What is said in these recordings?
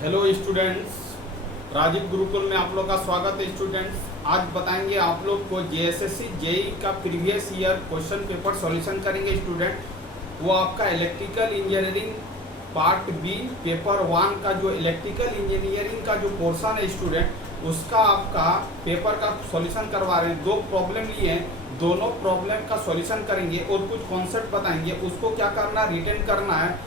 Hello students, Rajiv Gurukul में आप लोग का स्वागत है। स्टूडेंट्स, आज बताएंगे आप लोग को जेएसएससी जेई का previous year question paper solution करेंगे। स्टूडेंट, वो आपका electrical engineering part B paper 1 का जो इलेक्ट्रिकल इंजीनियरिंग का जो पोर्शन है स्टूडेंट, उसका आपका पेपर का सॉल्यूशन करवा रहे हैं। 2 प्रॉब्लम लिए हैं, दोनों प्रॉब्लम का सॉल्यूशन करेंगे और कुछ कॉन्सेप्ट बताएंगे, उसको क्या करना, रिटेन करना है।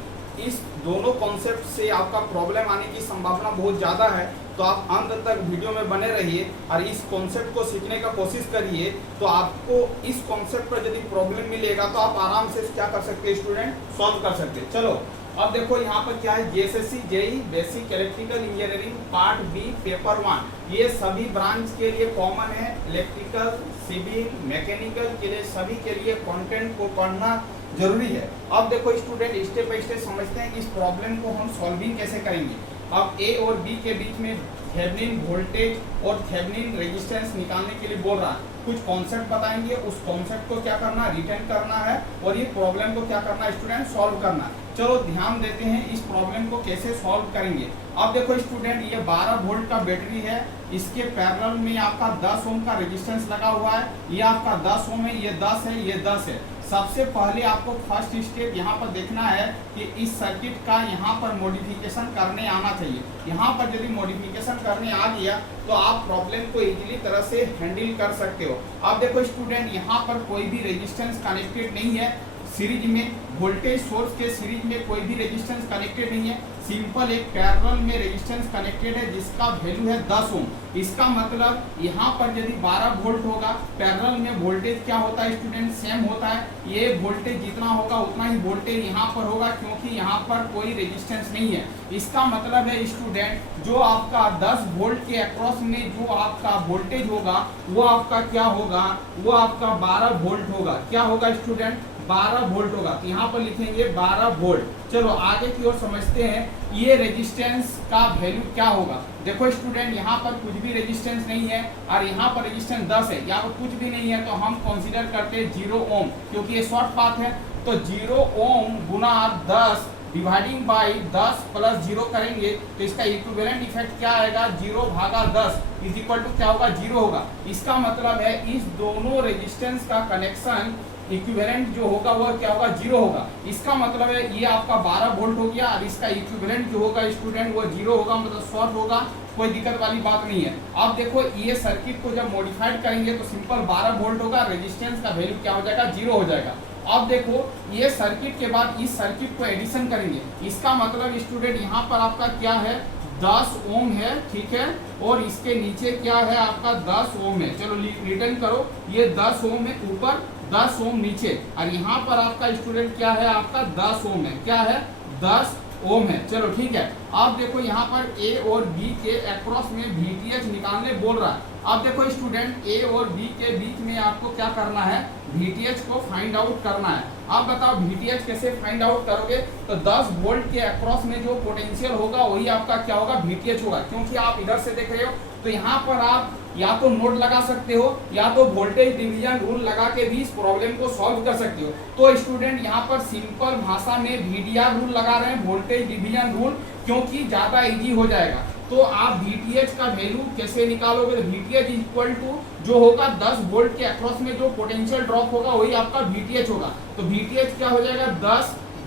इस दोनों कॉन्सेप्ट से आपका प्रॉब्लम आने की संभावना बहुत ज़्यादा है, तो आप अंत तक वीडियो में बने रहिए और इस कॉन्सेप्ट को सीखने का कोशिश करिए। तो आपको इस कॉन्सेप्ट पर यदि प्रॉब्लम मिलेगा तो आप आराम से क्या कर सकते हैं स्टूडेंट, सॉल्व कर सकते हैं। चलो अब देखो यहाँ पर क्या है, JSSC JE basic electrical engineering part B paper 1, ये सभी ब्रांच के लिए कॉमन है। इलेक्ट्रिकल, सिविल, मैकेनिकल के लिए सभी के लिए कंटेंट को पढ़ना जरूरी है। अब देखो स्टूडेंट, स्टेप बाय स्टेप समझते हैं कि इस प्रॉब्लम को हम सॉल्विंग कैसे करेंगे। अब ए और बी के बीच में थेवेनिन वोल्टेज और थेवेनिन रेजिस्टेंस निकालने के लिए बोल रहा है। कुछ कॉन्सेप्ट बताएंगे, उस कॉन्सेप्ट को क्या करना, रिटेन करना है और ये प्रॉब्लम को क्या करना है स्टूडेंट, सॉल्व करना है। चलो ध्यान देते हैं इस प्रॉब्लम को कैसे सॉल्व करेंगे। अब देखो स्टूडेंट, ये 12 वोल्ट का बैटरी है, इसके पैरेलल में आपका 10 ओम का रेजिस्टेंस लगा हुआ है। ये आपका 10 ओम है, ये 10 है, ये 10 है। सबसे पहले आपको फर्स्ट स्टेप यहाँ पर देखना है कि इस सर्किट का यहाँ पर मॉडिफिकेशन करने आना चाहिए। यहाँ पर यदि मॉडिफिकेशन करने आ गया तो आप प्रॉब्लम को इजीली तरह से हैंडल कर सकते हो। अब देखो स्टूडेंट, यहाँ पर कोई भी रेजिस्टेंस कनेक्टेड नहीं है सीरीज में, वोल्टेज सोर्स के सीरीज में कोई भी रेजिस्टेंस कनेक्टेड नहीं है। सिंपल एक पैरेलल में रेजिस्टेंस कनेक्टेड है जिसका वैल्यू है 10 ओम। इसका मतलब यहाँ पर यदि 12 वोल्ट होगा, पैरेलल में वोल्टेज क्या होता है स्टूडेंट, सेम होता है। ये वोल्टेज जितना होगा उतना ही वोल्टेज यहाँ पर होगा, क्योंकि यहाँ पर कोई रेजिस्टेंस नहीं है। इसका मतलब है स्टूडेंट, जो आपका 10 वोल्ट के अक्रॉस में जो आपका वोल्टेज होगा वो आपका क्या होगा, वो आपका 12 वोल्ट होगा। क्या होगा स्टूडेंट, 12 वोल्ट होगा। तो यहाँ पर लिखेंगे 12 वोल्ट। चलो आगे की ओर समझते हैं, ये रेजिस्टेंस का वैल्यू क्या होगा। देखो स्टूडेंट, यहाँ पर कुछ भी रेजिस्टेंस नहीं है और यहाँ पर रेजिस्टेंस 10 है, यहाँ पर कुछ भी नहीं है, तो हम कंसीडर करते हैं 0 ओम, क्योंकि ये शॉर्ट पाथ है। तो 0 ओम गुना 10 डिवाइडिंग बाई 10 प्लस 0 करेंगे तो इसका इक्विवेलेंट इफेक्ट क्या आएगा, 0 भागा 10 इज इक्वल टू क्या होगा, 0 होगा। इसका मतलब है इस दोनों रेजिस्टेंस का कनेक्शन इक्विवेलेंट जो होगा वह क्या होगा, 0 होगा। इसका मतलब है ये आपका 12 वोल्ट हो गया और इसका इक्विवेलेंट जो होगा स्टूडेंट वो 0 होगा, मतलब शॉर्ट होगा, कोई दिक्कत वाली बात नहीं है। अब देखो ये सर्किट को जब मॉडिफाइड करेंगे तो सिंपल 12 वोल्ट होगा, रेजिस्टेंस का वैल्यू क्या हो जाएगा, 0 हो जाएगा। अब देखो ये सर्किट के बाद इस सर्किट को एडिशन करेंगे। इसका मतलब स्टूडेंट यहाँ पर आपका क्या है, 10 ओम है, ठीक है, और इसके नीचे क्या है आपका 10 ओम है। चलो रिटर्न करो, ये 10 ओम है ऊपर, 10 ओम नीचे, और यहाँ पर आपका स्टूडेंट क्या है, आपका 10 ओम है। क्या है, 10 ओम है। चलो ठीक है। अब देखो यहाँ पर ए और बी के अक्रॉस में VTH निकालने बोल रहा है। अब देखो स्टूडेंट, ए और बी के बीच में आपको क्या करना है, VTH को फाइंड आउट करना है। अब बताओ VTH कैसे फाइंड आउट करोगे, तो 10 वोल्ट के अक्रॉस में जो पोटेंशियल होगा वही आपका क्या होगा, VTH होगा। क्योंकि आप इधर से देख रहे हो तो यहाँ पर आप या तो नोट लगा सकते हो या तो वोल्टेज डिवीजन रूल लगा के भी इस प्रॉब्लम को सॉल्व कर सकते हो। तो स्टूडेंट यहाँ पर सिंपल भाषा में VDR रूल लगा रहे हैं, वोल्टेज डिवीजन रूल, क्योंकि ज्यादा इजी हो जाएगा। तो आप VTH का वैल्यू कैसे निकालोगे, तो VTH इक्वल टू जो होगा 10 वोल्ट के अक्रॉस में जो पोटेंशियल ड्रॉप होगा वही आपका VTH होगा। तो VTH क्या हो जाएगा,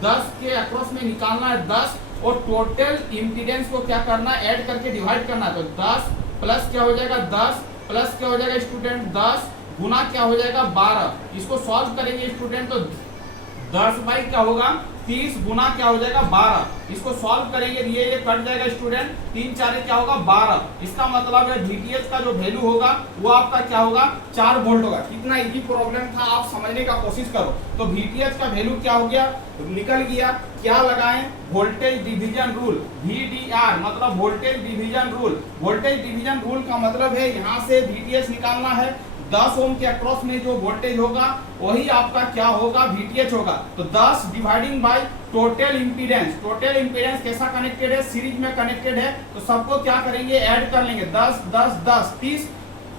10 के अक्रॉस में निकालना है 10, और टोटल इम्पीडेंस को क्या करना है, ऐड करके डिवाइड करना है। तो 10 प्लस क्या हो जाएगा, 10 प्लस क्या हो जाएगा स्टूडेंट, 10 गुना क्या हो जाएगा, 12। इसको सॉल्व करेंगे स्टूडेंट तो 10 बाई क्या होगा, 30 गुना क्या हो जाएगा, 12। इसको सॉल्व करेंगे ये कट जाएगा स्टूडेंट, 3 4 क्या होगा, 12। इसका मतलब है VTH का जो वैल्यू होगा वो आपका क्या होगा, 4 वोल्ट होगा। कितना इजी प्रॉब्लम था, आप समझने का कोशिश करो। तो VTH का वैल्यू क्या हो गया, निकल गया। क्या लगाएं, वोल्टेज डिवीजन रूल, VDR मतलब voltage division rule. Voltage division rule का मतलब है यहाँ से VTH निकालना है, 10 ओम के अक्रॉस में जो वोल्टेज होगा वही आपका क्या होगा, VTH होगा। तो 10 dividing by total impedance. Total impedance कैसा कनेक्टेड है, सीरीज में कनेक्टेड है, तो सबको क्या करेंगे, ऐड कर लेंगे। 10 10 10 30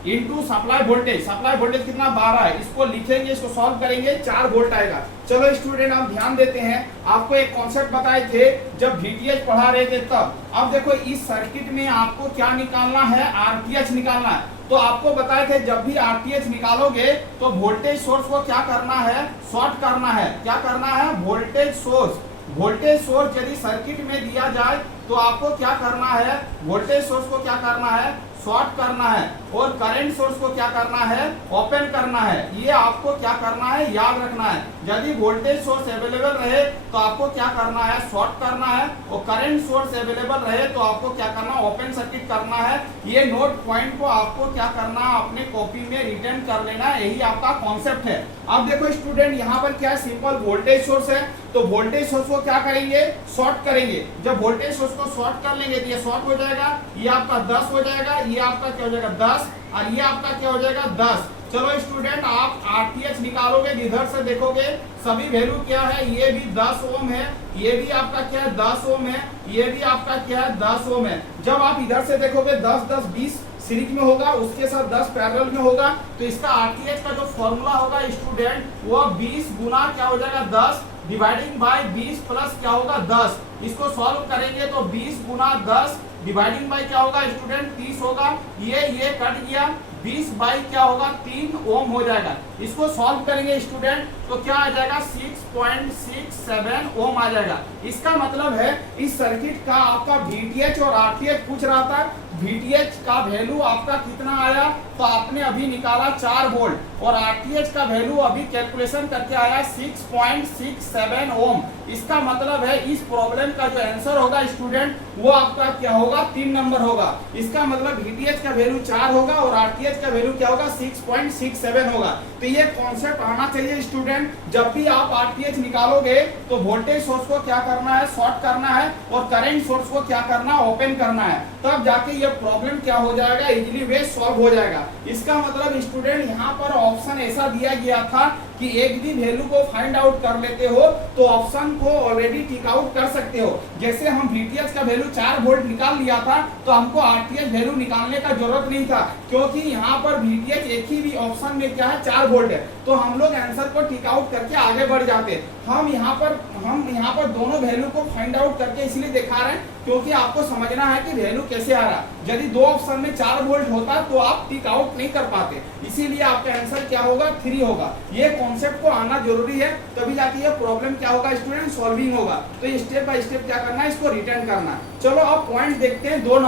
इंटू सप्लाई वोल्टेज कितना 12 है, इसको लिखेंगे, इसको सॉल्व करेंगे, 4 वोल्ट आएगा। चलो स्टूडेंट आप ध्यान देते हैं, आपको एक कॉन्सेप्ट बताए थे जब VTH पढ़ा रहे थे तब। अब देखो इस सर्किट में आपको क्या निकालना है, RTH निकालना है। तो आपको बताए थे जब भी RTH निकालोगे तो वोल्टेज सोर्स को क्या करना है, शॉर्ट करना है। क्या करना है, वोल्टेज सोर्स यदि सर्किट में दिया जाए तो आपको क्या करना है, वोल्टेज सोर्स को क्या करना है, शॉर्ट करना है, और करंट सोर्स को क्या करना है, ओपन करना है। ये आपको क्या करना है, याद रखना है। यदि वोल्टेज सोर्स अवेलेबल रहे तो आपको क्या करना है, शॉर्ट करना है, और करंट सोर्स अवेलेबल रहे तो आपको क्या करना है, ओपन सर्किट करना है। ये नोट पॉइंट को आपको क्या करना है, अपने कॉपी में रिटर्न कर लेना है, यही आपका कॉन्सेप्ट है। अब देखो स्टूडेंट यहाँ पर क्या है, सिंपल वोल्टेज सोर्स है, तो वोल्टेज सोर्स को क्या करेंगे, शॉर्ट करेंगे। जब वोल्टेज सोर्स को शॉर्ट कर लेंगे तो ये शॉर्ट हो जाएगा, ये आपका 10 हो जाएगा, ये आपका क्या हो जाएगा 10, और ये आपका क्या हो जाएगा 10। चलो स्टूडेंट आप RTH निकालोगे, इधर से देखोगे सभी वैल्यू क्या है, ये भी 10 ओम है, ये भी आपका क्या है 10 ओम है, ये भी आपका क्या है 10 ओम है। जब आप इधर से देखोगे 10 10 20 सीरीज में होगा, उसके साथ 10 पैरेलल में होगा, तो इसका RTH का जो फॉर्मूला होगा स्टूडेंट वो 20 गुना क्या हो जाएगा 10 डिवाइडिंग बाय 20 प्लस क्या होगा 10। इसको सॉल्व करेंगे तो 20 गुना 10 डिवाइडिंग बाय क्या होगा स्टूडेंट 30 होगा, ये कट गया, 20 बाई क्या होगा 3 ओम हो जाएगा। इसको सॉल्व करेंगे स्टूडेंट तो क्या आ जाएगा 6.67 ओम आ जाएगा। इसका मतलब है इस सर्किट का आपका VTH और RTH पूछ रहा था, VTH का वैल्यू आपका कितना आया, तो आपने अभी निकाला 4 वोल्ट, और RTH का वैल्यू अभी कैलकुलेशन करके आया 6.67 ओम। इसका मतलब है इस प्रॉब्लम का जो आंसर होगा स्टूडेंट वो आपका क्या होगा 3 नंबर होगा। इसका मतलब VTH का वैल्यू 4 होगा और RTH का वैल्यू क्या होगा 6.67 होगा। तो ये कॉन्सेप्ट आना चाहिए स्टूडेंट, जब भी आप RTH निकालोगे तो वोल्टेज सोर्स को क्या करना है, शॉर्ट करना है, और करंट सोर्स को क्या करना है, ओपन करना है, तब जाके ये प्रॉब्लम क्या हो जाएगा, इजीली वे सॉल्व हो जाएगा। इसका मतलब स्टूडेंट यहाँ पर ऑप्शन ऐसा दिया गया था कि एक भी वैल्यू को फाइंड आउट कर लेते हो तो ऑप्शन को ऑलरेडी टिक आउट कर सकते हो। जैसे हम VTH का वैल्यू 4 वोल्ट निकाल लिया था तो हमको RTH वैल्यू निकालने का जरूरत नहीं था, क्योंकि यहाँ पर VTH एक ही भी ऑप्शन में क्या है 4 वोल्ट है, तो हम लोग आंसर को टिक आउट करके आगे बढ़ जाते। हम यहाँ पर दोनों वैल्यू को फाइंड आउट करके इसलिए दिखा रहे हैं क्योंकि आपको समझना है कि वैल्यू कैसे आ रहा। यदि 2 ऑप्शन में 4 वोल्ट होता तो आप टिक आउट नहीं कर पाते, इसीलिए आपका आंसर क्या होगा 3 होगा। ये कॉन्सेप्ट को आना जरूरी है, तभी जाके ये प्रॉब्लम क्या होगा स्टूडेंट सॉल्विंग होगा। तो ये स्टेप बाय स्टेप क्या करना है, इसको रिटर्न करना है। चलो अब पॉइंट देखते हैं 2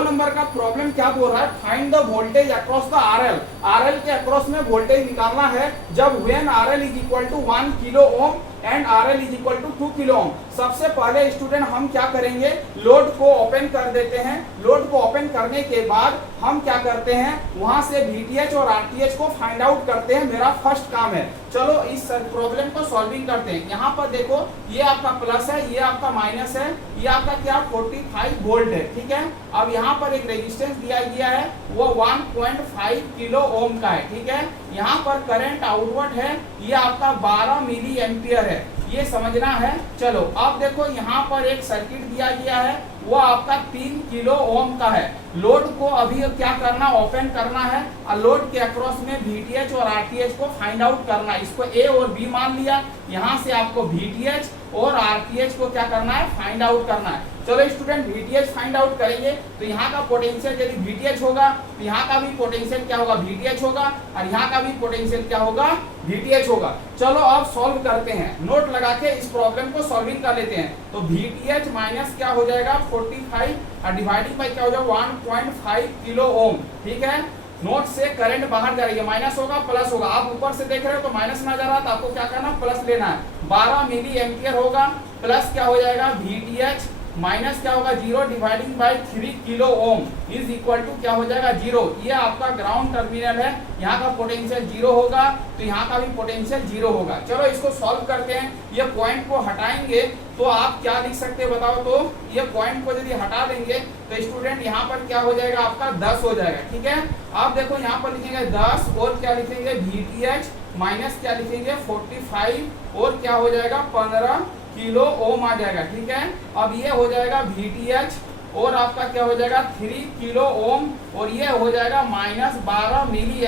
नंबर का प्रॉब्लम क्या बोल रहा है, find the voltage across the RL के अक्रॉस में वोल्टेज निकालना है जब when RL is equal to 1 kilo ohm and RL is equal to 2 kilo ohm. सबसे पहले स्टूडेंट हम क्या करेंगे, लोड को ओपन कर देते हैं। लोड को ओपन करने के बाद हम क्या करते हैं, वहां से VTH और RTH को फाइंड आउट करते हैं, मेरा फर्स्ट काम है। चलो इस प्रॉब्लम को सॉल्विंग करते हैं। यहाँ पर देखो ये आपका प्लस है, ये आपका माइनस है, ये आपका क्या 45 वोल्ट है, ठीक है। अब यहाँ पर एक रेजिस्टेंस दिया गया है वो 1.5 किलो ओम का है, ठीक है। यहाँ पर करंट आउटवर्ड है, ये आपका 12 मिली एम्पियर है, ये समझना है। चलो अब देखो यहाँ पर एक सर्किट दिया गया है वो आपका 3 किलो ओम का है। लोड को अभी क्या करना, ओपन करना है, और लोड के अक्रॉस में VTH और RTH को फाइंड आउट करना है। इसको A और B मान लिया, यहाँ से आपको VTH और RTH को क्या करना है, फाइंड आउट करना है। चलो स्टूडेंट VTH फाइंड आउट करेंगे तो यहाँ का पोटेंशियल यदि VTH होगा तो यहाँ का भी पोटेंशियल क्या होगा, VTH होगा, और यहाँ का भी पोटेंशियल क्या होगा, VTH होगा। चलो अब सॉल्व करते हैं, नोट लगा के इस प्रॉब्लम को सॉल्विंग कर लेते हैं। तो VTH माइनस क्या हो जाएगा 45 और डिवाइडिंग बाय क्या हो जाएगा 1.5 किलो ओम, ठीक है। नोट से करंट बाहर जा रही है, माइनस होगा प्लस होगा। आप ऊपर से देख रहे हो तो माइनस ना जा रहा, तो आपको क्या करना, प्लस लेना है। 12 मिली एम्पियर होगा, प्लस क्या हो जाएगा VTH माइनस क्या होगा 0 dividing by 3 kilo ohm is equal to क्या हो जाएगा 0। ये आपका ग्राउंड टर्मिनल है, यहाँ का पोटेंशियल 0 होगा तो यहाँ का भी पोटेंशियल 0 होगा। चलो इसको सॉल्व करते हैं। ये पॉइंट को हटाएंगे तो आप क्या लिख सकते हैं बताओ, तो ये पॉइंट को यदि हटा देंगे तो स्टूडेंट यहाँ पर क्या हो जाएगा आपका 10 हो जाएगा, ठीक है। आप देखो यहाँ पर लिखेंगे 10 और क्या लिखेंगे VTH माइनस क्या लिखेंगे 45 और क्या हो जाएगा 15 किलो ओम आ जाएगा, ठीक है। अब ये हो जाएगा VTH और आपका क्या हो जाएगा 3 किलो ओम, और ये हो जाएगा -12 मिली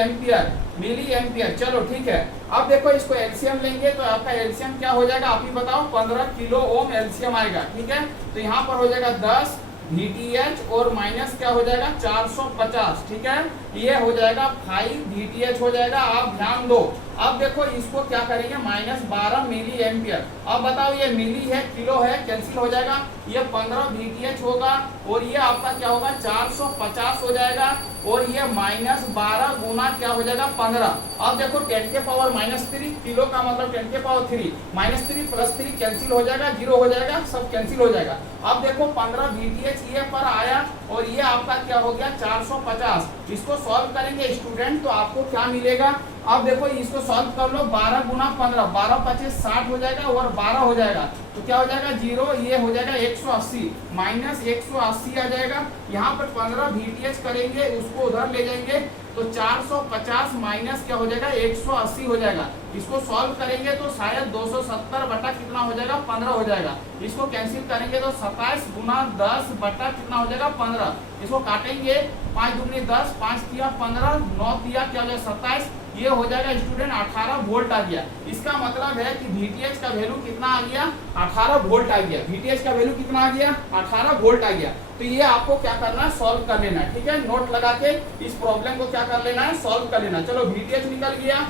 एम्पियर। चलो ठीक है, अब देखो इसको एलसीएम लेंगे तो आपका एलसीएम क्या हो जाएगा, आप ही बताओ। 15 किलो ओम एलसीएम आएगा, ठीक है। तो यहाँ पर हो जाएगा 10 VTH और माइनस क्या हो जाएगा 450, ठीक है। ये हो जाएगा 5 VTH हो जाएगा। आप ध्यान दो, अब देखो इसको क्या करेंगे -12 मिली एम्पियर। अब बताओ ये मिली है किलो है, कैंसिल हो जाएगा। ये 15 VTH होगा और ये आपका क्या होगा 450 हो जाएगा, और ये -12 गुना क्या हो जाएगा 15। अब देखो 10 के पावर -3 किलो का मतलब 10 के पावर 3 -3 + 3 कैंसिल हो जाएगा, 0 हो जाएगा, सब कैंसिल हो जाएगा। अब देखो 15 VTH ये पर आया और ये आपका क्या हो गया 450। इसको सॉल्व करेंगे स्टूडेंट तो आपको क्या मिलेगा। अब देखो इसको सॉल्व कर लो, 12 गुना 15, 12 × 25 60 हो जाएगा और 12 हो जाएगा, तो क्या हो जाएगा 0, ये हो जाएगा 180 -180 आ जाएगा। यहाँ पर 15 VTH करेंगे, उसको उधर ले जाएंगे तो 450 माइनस क्या हो जाएगा 180 हो जाएगा। इसको सॉल्व करेंगे तो शायद 270 बटा कितना हो जाएगा 15 हो जाएगा। इसको कैंसिल करेंगे तो 27 गुना 10 बटा कितना हो जाएगा 15। इसको काटेंगे 5 दूनी 10, 5 तिया 15, 9 तिया क्या हो जाएगा 27, ये हो जाएगा स्टूडेंट 18 वोल्ट आ गया। इसका मतलब है कि VTH का वैल्यू कितना आ गया 18 वोल्ट आ गया। VTH का वैल्यू कितना आ गया 18 वोल्ट आ गया। तो ये आपको क्या करना है सॉल्व कर लेना है, ठीक है। नोट लगा के इस प्रॉब्लम को क्या कर लेना है सॉल्व कर लेना। चलो VTH निकल गया।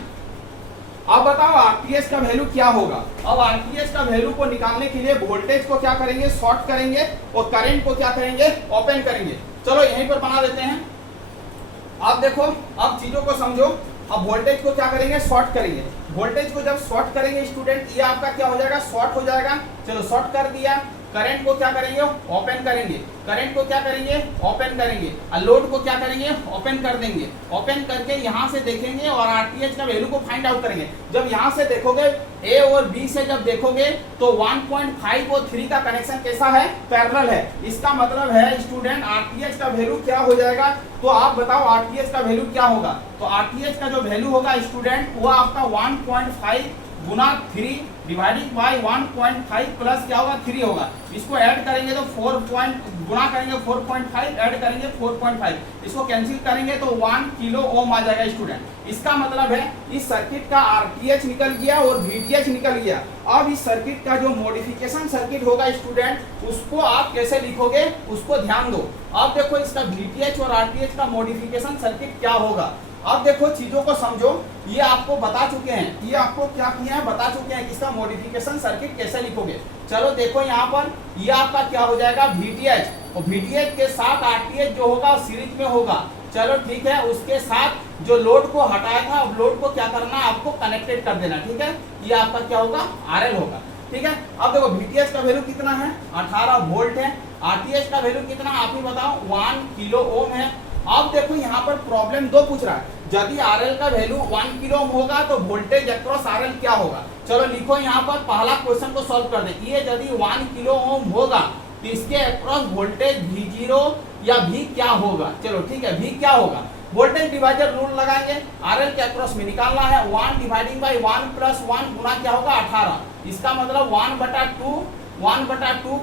अब बताओ RTH का वैल्यू क्या होगा। अब RTH का वैल्यू को निकालने के लिए वोल्टेज को क्या करेंगे शॉर्ट करेंगे और करंट को क्या करेंगे ओपन करेंगे। चलो यहीं पर बना देते हैं। अब देखो, अब चीजों को समझो। अब वोल्टेज को क्या करेंगे शॉर्ट करेंगे। वोल्टेज को जब शॉर्ट करेंगे स्टूडेंट, ये आपका क्या हो जाएगा शॉर्ट हो जाएगा। चलो शॉर्ट कर दिया। करंट को क्या करेंगे ओपन करेंगे। करंट को क्या करेंगे ओपन करेंगे। और लोड को क्या करेंगे ओपन कर देंगे। ओपन करके यहाँ से देखेंगे और RTH का वैल्यू को फाइंड आउट करेंगे। जब यहाँ से देखोगे A और B से जब देखोगे तो 1.5 और 3 का कनेक्शन कैसा है पैरेलल है। इसका मतलब है स्टूडेंट RTH का वैल्यू क्या हो जाएगा। तो आप बताओ RTH का वैल्यू क्या होगा। तो RTH का जो वैल्यू होगा स्टूडेंट वो आपका 1.5 गुना 3 डिवाइडिंग बाई 1.5 प्लस क्या होगा 3 होगा। इसको ऐड करेंगे तो 4 गुना करेंगे 4.5 ऐड करेंगे 4.5, इसको कैंसिल करेंगे तो 1 किलो ओम आ जाएगा स्टूडेंट। इसका मतलब है इस सर्किट का RTH निकल गया और VTH निकल गया। अब इस सर्किट का जो मॉडिफिकेशन सर्किट होगा स्टूडेंट उसको आप कैसे लिखोगे उसको ध्यान दो। अब देखो इसका VTH और RTH का मॉडिफिकेशन सर्किट क्या होगा। अब देखो चीजों को समझो, ये आपको बता चुके हैं, ये आपको क्या किया है बता चुके हैं कि इसका मॉडिफिकेशन सर्किट कैसे लिखोगे। चलो देखो यहाँ पर ये आपका क्या हो जाएगा VTH, और VTH के साथ RTH जो होगा सीरीज में होगा। चलो ठीक है, उसके साथ जो लोड को हटाया था अब लोड को क्या करना है आपको कनेक्टेड कर देना, ठीक है। ये आपका क्या होगा RL होगा, ठीक है। अब देखो VTH का वैल्यू कितना है 18 वोल्ट है। RTH का वैल्यू कितना आप ही बताओ 1 किलो ओम है। अब देखो यहाँ पर प्रॉब्लम 2 पूछ रहा है, यदि RL का वैल्यू 1 किलो ओम होगा तो वोल्टेज अक्रॉस RL क्या होगा। चलो लिखो यहाँ पर पहला क्वेश्चन को सॉल्व कर दे। ये यदि 1 किलो ओम होगा तो इसके अक्रॉस वोल्टेज V0 या V क्या होगा। चलो ठीक है, V क्या होगा वोल्टेज डिवाइडर रूल लगाएंगे। RL के अक्रॉस में निकालना है 1 डिवाइडिंग बाई 1 प्लस 1 गुना क्या होगा 18। इसका मतलब 1/2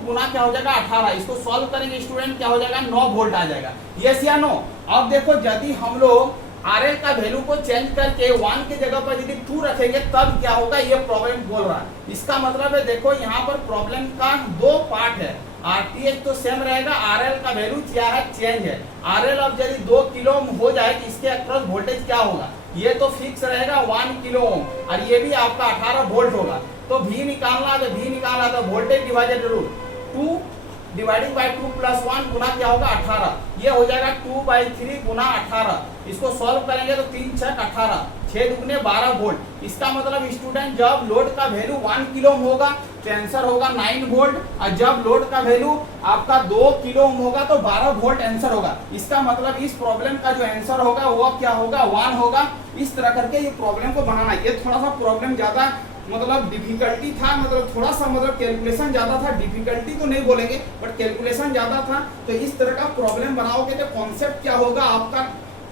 गुना क्या हो जाएगा 18। इसको सॉल्व करेंगे स्टूडेंट क्या हो जाएगा 9 वोल्ट आ जाएगा। यस या नो। अब देखो यदि हम लोग RL का वैल्यू को चेंज करके 1 की जगह पर यदि 2 रखेंगे तब क्या होगा ये प्रॉब्लम बोल रहा है। इसका मतलब है देखो यहाँ पर प्रॉब्लम का 2 पार्ट है। RTH तो सेम रहेगा, RL का वैल्यू क्या है चेंज है। RL अब यदि 2 किलो ओम हो जाए तो इसके अक्रॉस वोल्टेज क्या होगा, ये तो फिक्स रहेगा 1 किलो ओम और ये भी आपका 18 वोल्ट होगा। तो V निकालना तो V निकालना तो voltage divided rule 2 dividing by 2 plus 1 गुना क्या होगा 18। ये हो जाएगा 2/3 गुना 18। इसको सॉल्व करेंगे तो 3 6 18, 6 दुगने 12 वोल्ट। इसका मतलब स्टूडेंट जब लोड का वैल्यू 1 किलो ओम होगा तो आंसर होगा 9 वोल्ट, और जब लोड का वैल्यू आपका 2 किलो ओम होगा तो 12 वोल्ट आंसर होगा। इसका मतलब इस प्रॉब्लम का जो आंसर होगा वो क्या होगा 1 होगा। इस तरह करके ये प्रॉब्लम को बनाना। ये थोड़ा सा प्रॉब्लम ज्यादा मतलब डिफिकल्टी था, मतलब थोड़ा सा मतलब कैलकुलेशन ज्यादा था। डिफिकल्टी तो नहीं बोलेंगे बट कैलकुलेशन ज्यादा था। तो इस तरह का प्रॉब्लम बनाओगे तो कॉन्सेप्ट क्या होगा आपका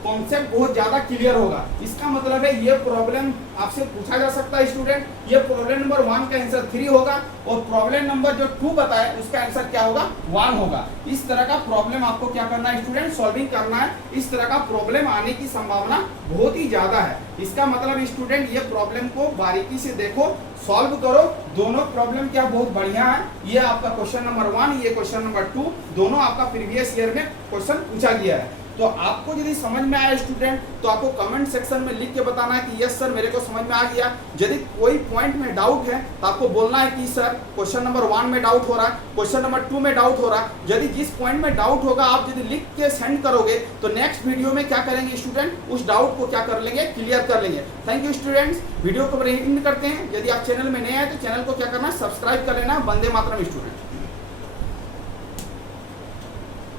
कॉन्सेप्ट बहुत ज्यादा क्लियर होगा। इसका मतलब है ये प्रॉब्लम आपसे पूछा जा सकता है स्टूडेंट, ये प्रॉब्लम नंबर 1 का आंसर 3 होगा और प्रॉब्लम नंबर जो 2 बताया उसका आंसर क्या होगा 1 होगा। इस तरह का प्रॉब्लम आपको क्या करना है स्टूडेंट, सॉल्विंग करना है। इस तरह का प्रॉब्लम आने की संभावना बहुत ही ज्यादा है। इसका मतलब स्टूडेंट ये प्रॉब्लम को बारीकी से देखो, सॉल्व करो। दोनों प्रॉब्लम क्या बहुत बढ़िया है। ये आपका क्वेश्चन नंबर 1, ये क्वेश्चन नंबर 2, दोनों आपका प्रीवियस ईयर में क्वेश्चन पूछा गया है। तो आपको यदि समझ में आया स्टूडेंट तो आपको कमेंट सेक्शन में लिख के बताना है कि यस सर मेरे को समझ में आ गया। यदि कोई पॉइंट में डाउट है तो आपको बोलना है कि सर क्वेश्चन नंबर 1 में डाउट हो रहा है, क्वेश्चन नंबर 2 में डाउट हो रहा है। यदि जिस पॉइंट में डाउट होगा आप यदि लिख के सेंड करोगे तो नेक्स्ट वीडियो में क्या करेंगे स्टूडेंट, उस डाउट को क्या कर लेंगे, क्लियर कर लेंगे। थैंक यू स्टूडेंट्स, वीडियो को एंड करते हैं। यदि आप चैनल में नए हैं तो चैनल को क्या करना है, सब्सक्राइब कर लेना। वंदे मातरम स्टूडेंट।